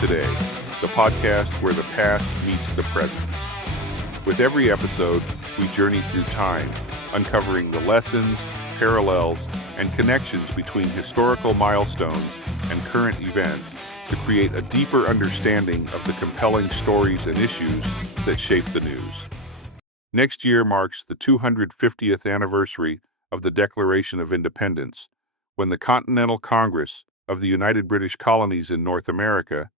Today, the podcast where the past meets the present. With every episode, we journey through time, uncovering the lessons, parallels, and connections between historical milestones and current events to create a deeper understanding of the compelling stories and issues that shape the news. Next year marks the 250th anniversary of the Declaration of Independence, when the Continental Congress of the United British Colonies in North America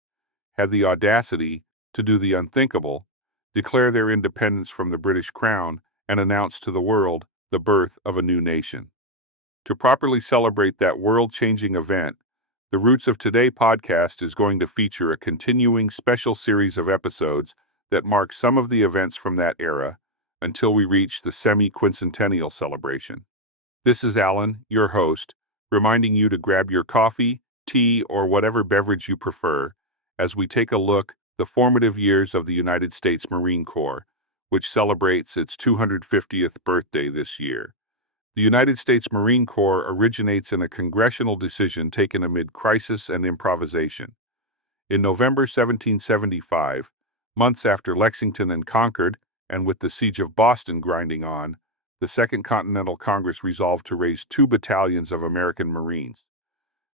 had the audacity to do the unthinkable, declare their independence from the British Crown, and announce to the world the birth of a new nation. To properly celebrate that world-changing event, the Roots of Today podcast is going to feature a continuing special series of episodes that mark some of the events from that era until we reach the semi-quincentennial celebration. This is Alan, your host, reminding you to grab your coffee, tea, or whatever beverage you prefer as we take a look at the formative years of the United States Marine Corps, which celebrates its 250th birthday this year. The United States Marine Corps originates in a congressional decision taken amid crisis and improvisation. In November 1775, months after Lexington and Concord, and with the siege of Boston grinding on, the Second Continental Congress resolved to raise 2 battalions of American Marines.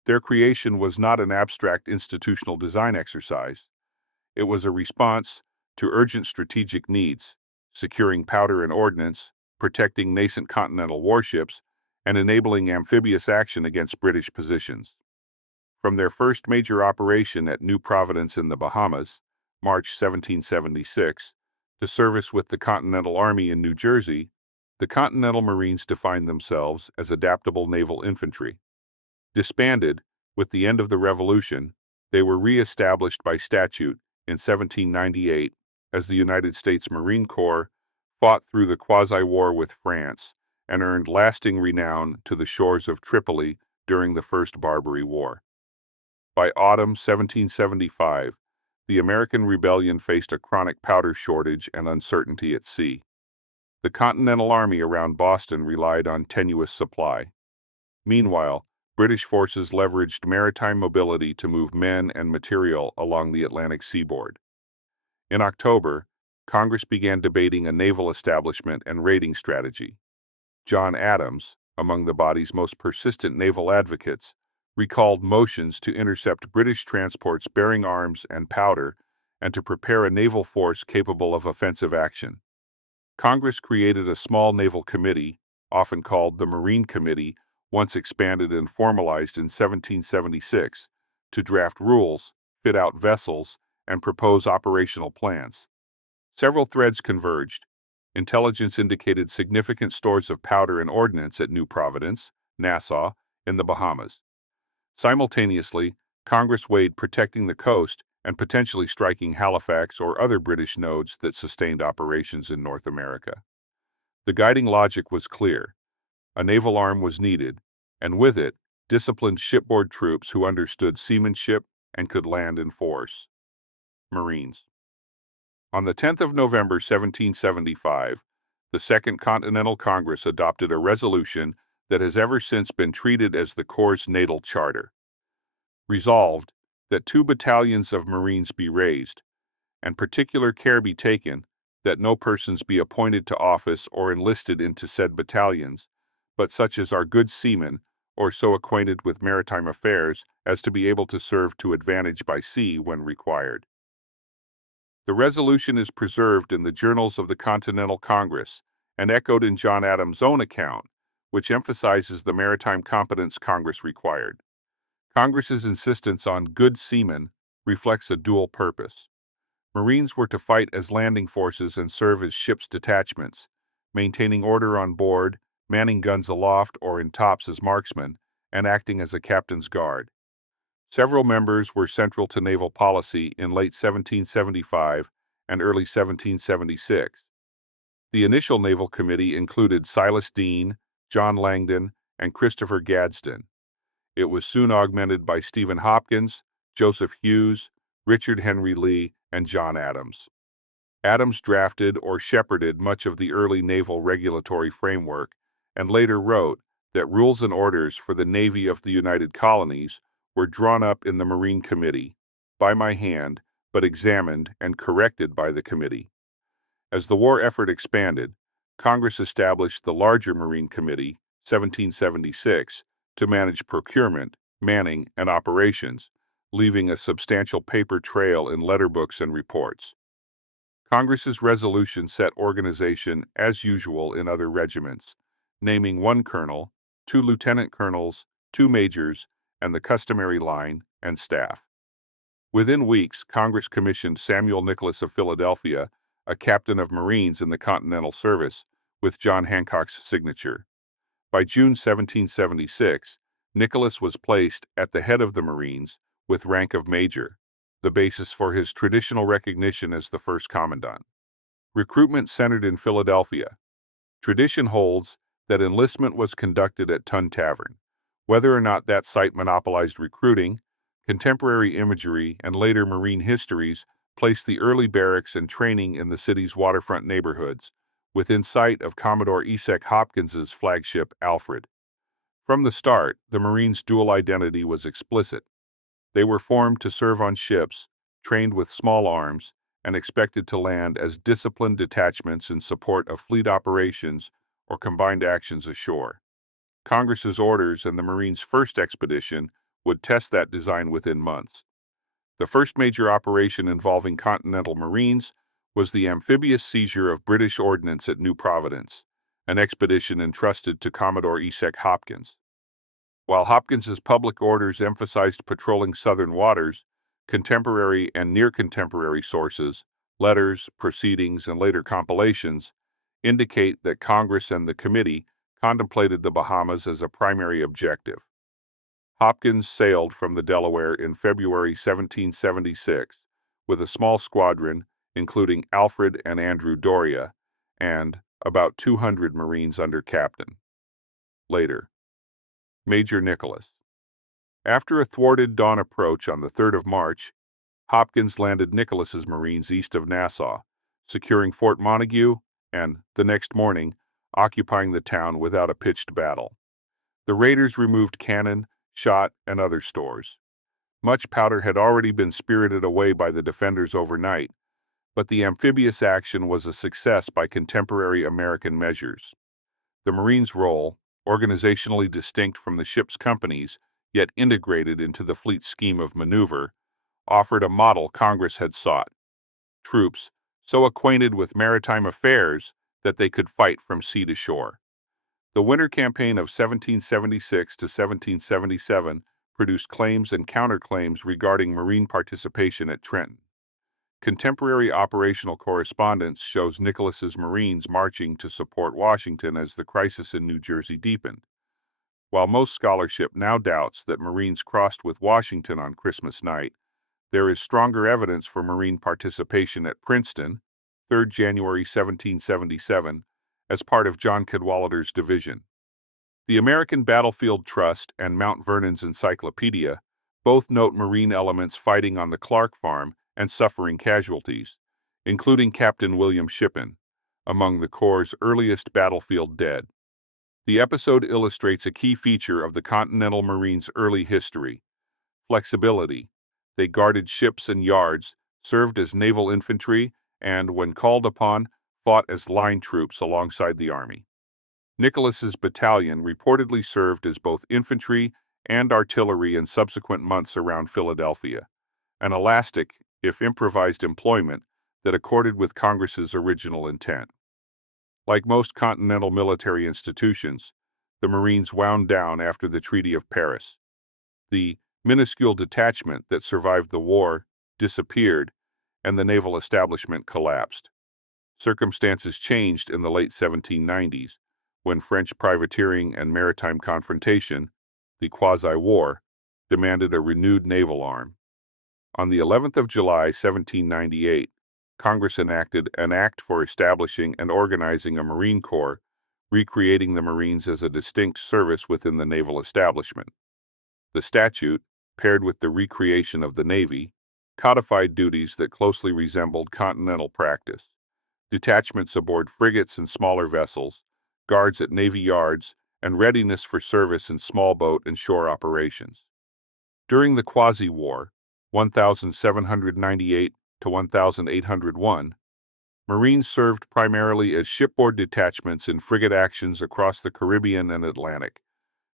Their creation was not an abstract institutional design exercise. It was a response to urgent strategic needs, securing powder and ordnance, protecting nascent continental warships, and enabling amphibious action against British positions. From their first major operation at New Providence in the Bahamas, March 1776, to service with the Continental Army in New Jersey, the Continental Marines defined themselves as adaptable naval infantry. Disbanded, with the end of the Revolution, they were re-established by statute in 1798 as the United States Marine Corps fought through the Quasi-War with France and earned lasting renown to the shores of Tripoli during the First Barbary War. By autumn 1775, the American rebellion faced a chronic powder shortage and uncertainty at sea. The Continental Army around Boston relied on tenuous supply. Meanwhile, British forces leveraged maritime mobility to move men and material along the Atlantic seaboard. In October, Congress began debating a naval establishment and raiding strategy. John Adams, among the body's most persistent naval advocates, recalled motions to intercept British transports bearing arms and powder and to prepare a naval force capable of offensive action. Congress created a small naval committee, often called the Marine Committee, once expanded and formalized in 1776, to draft rules, fit out vessels, and propose operational plans. Several threads converged. Intelligence indicated significant stores of powder and ordnance at New Providence, Nassau, in the Bahamas. Simultaneously, Congress weighed protecting the coast and potentially striking Halifax or other British nodes that sustained operations in North America. The guiding logic was clear. A naval arm was needed, and with it, disciplined shipboard troops who understood seamanship and could land in force. Marines. On the 10th of November 1775, the Second Continental Congress adopted a resolution that has ever since been treated as the Corps' natal charter. Resolved that 2 battalions of Marines be raised, and particular care be taken that no persons be appointed to office or enlisted into said battalions, but such as are good seamen or so acquainted with maritime affairs as to be able to serve to advantage by sea when required. The resolution is preserved in the journals of the Continental Congress and echoed in John Adams' own account, which emphasizes the maritime competence Congress required. Congress's insistence on good seamen reflects a dual purpose. Marines were to fight as landing forces and serve as ship's detachments, maintaining order on board, manning guns aloft or in tops as marksmen, and acting as a captain's guard. Several members were central to naval policy in late 1775 and early 1776. The initial Naval Committee included Silas Deane, John Langdon, and Christopher Gadsden. It was soon augmented by Stephen Hopkins, Joseph Hughes, Richard Henry Lee, and John Adams. Adams drafted or shepherded much of the early naval regulatory framework and later wrote that rules and orders for the Navy of the United Colonies were drawn up in the Marine Committee, by my hand, but examined and corrected by the committee. As the war effort expanded, Congress established the larger Marine Committee, 1776, to manage procurement, manning, and operations, leaving a substantial paper trail in letter books and reports. Congress's resolution set organization as usual in other regiments, naming one colonel, two lieutenant colonels, two majors, and the customary line and staff. Within weeks, Congress commissioned Samuel Nicholas of Philadelphia, a captain of Marines in the Continental Service, with John Hancock's signature. By June 1776, Nicholas was placed at the head of the Marines with rank of major, the basis for his traditional recognition as the first commandant. Recruitment centered in Philadelphia. Tradition holds that enlistment was conducted at Tun Tavern. Whether or not that site monopolized recruiting, contemporary imagery and later Marine histories placed the early barracks and training in the city's waterfront neighborhoods, within sight of Commodore Esek Hopkins's flagship Alfred. From the start, the Marines' dual identity was explicit. They were formed to serve on ships, trained with small arms, and expected to land as disciplined detachments in support of fleet operations or combined actions ashore. Congress's orders and the Marines' first expedition would test that design within months. The first major operation involving Continental Marines was the amphibious seizure of British ordnance at New Providence, an expedition entrusted to Commodore Esek Hopkins. While Hopkins's public orders emphasized patrolling southern waters, contemporary and near-contemporary sources, letters, proceedings, and later compilations indicate that Congress and the committee contemplated the Bahamas as a primary objective. Hopkins sailed from the Delaware in February 1776 with a small squadron, including Alfred and Andrew Doria, and about 200 Marines under captain. Later, Major Nicholas. After a thwarted dawn approach on the 3rd of March, Hopkins landed Nicholas's Marines east of Nassau, securing Fort Montague, and, the next morning, occupying the town without a pitched battle. The raiders removed cannon, shot, and other stores. Much powder had already been spirited away by the defenders overnight, but the amphibious action was a success by contemporary American measures. The Marines' role, organizationally distinct from the ship's companies, yet integrated into the fleet's scheme of maneuver, offered a model Congress had sought. Troops, so acquainted with maritime affairs that they could fight from sea to shore. The winter campaign of 1776 to 1777 produced claims and counterclaims regarding Marine participation at Trenton. Contemporary operational correspondence shows Nicholas's Marines marching to support Washington as the crisis in New Jersey deepened. While most scholarship now doubts that Marines crossed with Washington on Christmas night, there is stronger evidence for Marine participation at Princeton, 3rd January 1777, as part of John Cadwalader's division. The American Battlefield Trust and Mount Vernon's Encyclopedia both note Marine elements fighting on the Clark Farm and suffering casualties, including Captain William Shippen, among the Corps' earliest battlefield dead. The episode illustrates a key feature of the Continental Marines' early history: flexibility. They guarded ships and yards, served as naval infantry, and, when called upon, fought as line troops alongside the Army. Nicholas's battalion reportedly served as both infantry and artillery in subsequent months around Philadelphia, an elastic, if improvised employment that accorded with Congress's original intent. Like most continental military institutions, the Marines wound down after the Treaty of Paris. The minuscule detachment that survived the war disappeared, and the naval establishment collapsed. Circumstances changed in the late 1790s, when French privateering and maritime confrontation, the Quasi-War, demanded a renewed naval arm. On the 11th of July, 1798, Congress enacted an act for establishing and organizing a Marine Corps, recreating the Marines as a distinct service within the naval establishment. The statute, paired with the recreation of the Navy, codified duties that closely resembled continental practice: detachments aboard frigates and smaller vessels, guards at Navy yards, and readiness for service in small boat and shore operations. During the Quasi-War, 1798 to 1801, Marines served primarily as shipboard detachments in frigate actions across the Caribbean and Atlantic,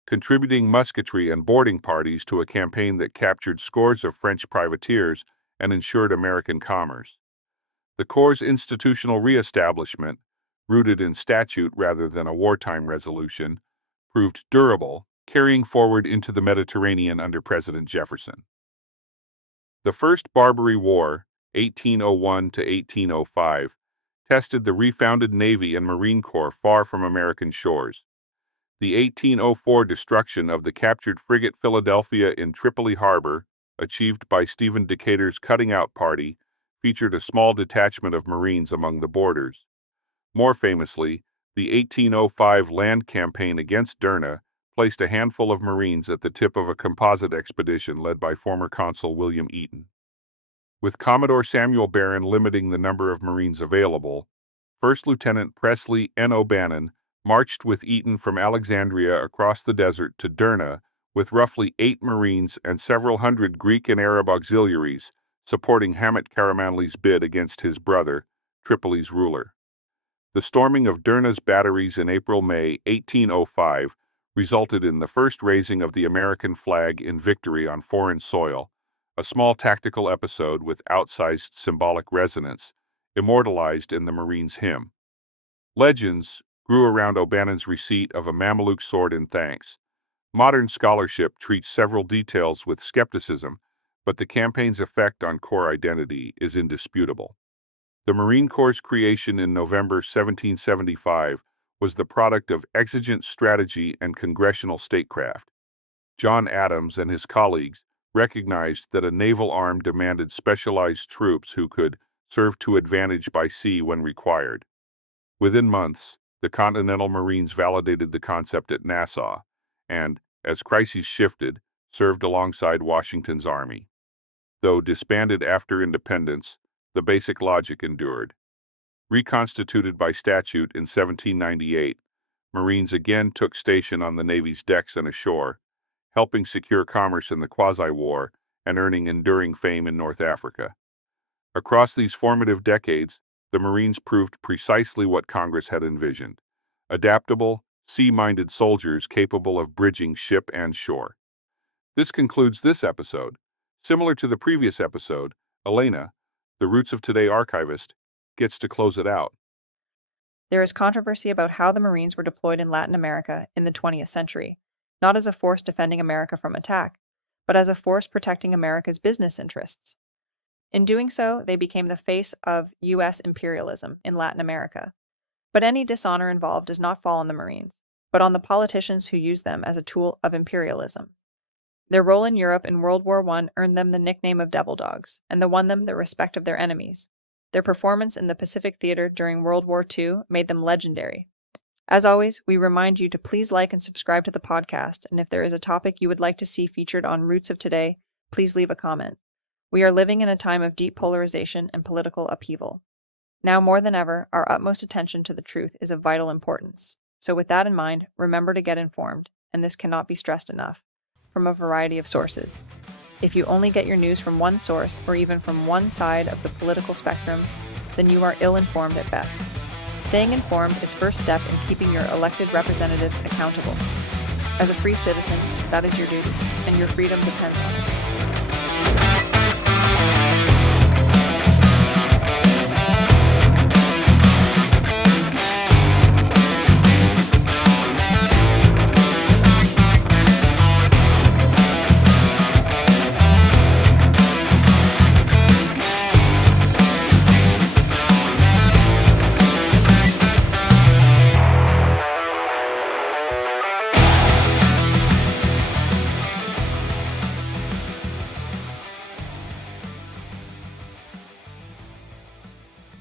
contributing musketry and boarding parties to a campaign that captured scores of French privateers and ensured American commerce. The Corps' institutional reestablishment, rooted in statute rather than a wartime resolution, proved durable, carrying forward into the Mediterranean under President Jefferson. The First Barbary War, 1801 to 1805, tested the refounded Navy and Marine Corps far from American shores. The 1804 destruction of the captured frigate Philadelphia in Tripoli harbor, achieved by Stephen Decatur's cutting-out party, featured a small detachment of Marines among the boarders. More famously, the 1805 land campaign against Derna placed a handful of Marines at the tip of a composite expedition led by former Consul William Eaton. With Commodore Samuel Barron limiting the number of Marines available, First Lieutenant Presley N. O'Bannon marched with Eaton from Alexandria across the desert to Derna with roughly 8 Marines and several hundred Greek and Arab auxiliaries, supporting Hamet Karamanli's bid against his brother, Tripoli's ruler. The storming of Derna's batteries in April-May 1805 resulted in the first raising of the American flag in victory on foreign soil, a small tactical episode with outsized symbolic resonance, immortalized in the Marines' hymn. Legends grew around O'Bannon's receipt of a Mameluke sword in thanks. Modern scholarship treats several details with skepticism, but the campaign's effect on Corps identity is indisputable. The Marine Corps' creation in November 1775 was the product of exigent strategy and congressional statecraft. John Adams and his colleagues recognized that a naval arm demanded specialized troops who could serve to advantage by sea when required. Within months, the Continental Marines validated the concept at Nassau, and, as crises shifted, served alongside Washington's army. Though disbanded after independence, the basic logic endured. Reconstituted by statute in 1798, Marines again took station on the Navy's decks and ashore, helping secure commerce in the Quasi-War and earning enduring fame in North Africa. Across these formative decades, the Marines proved precisely what Congress had envisioned: adaptable, sea-minded soldiers capable of bridging ship and shore. This concludes this episode. Similar to the previous episode, Elena, the Roots of Today archivist, gets to close it out. There is controversy about how the Marines were deployed in Latin America in the 20th century, not as a force defending America from attack, but as a force protecting America's business interests. In doing so, they became the face of U.S. imperialism in Latin America. But any dishonor involved does not fall on the Marines, but on the politicians who used them as a tool of imperialism. Their role in Europe in World War I earned them the nickname of Devil Dogs, and won them the respect of their enemies. Their performance in the Pacific Theater during World War II made them legendary. As always, we remind you to please like and subscribe to the podcast, and if there is a topic you would like to see featured on Roots of Today, please leave a comment. We are living in a time of deep polarization and political upheaval. Now more than ever, our utmost attention to the truth is of vital importance. So with that in mind, remember to get informed, and this cannot be stressed enough, from a variety of sources. If you only get your news from one source, or even from one side of the political spectrum, then you are ill-informed at best. Staying informed is first step in keeping your elected representatives accountable. As a free citizen, that is your duty, and your freedom depends on it.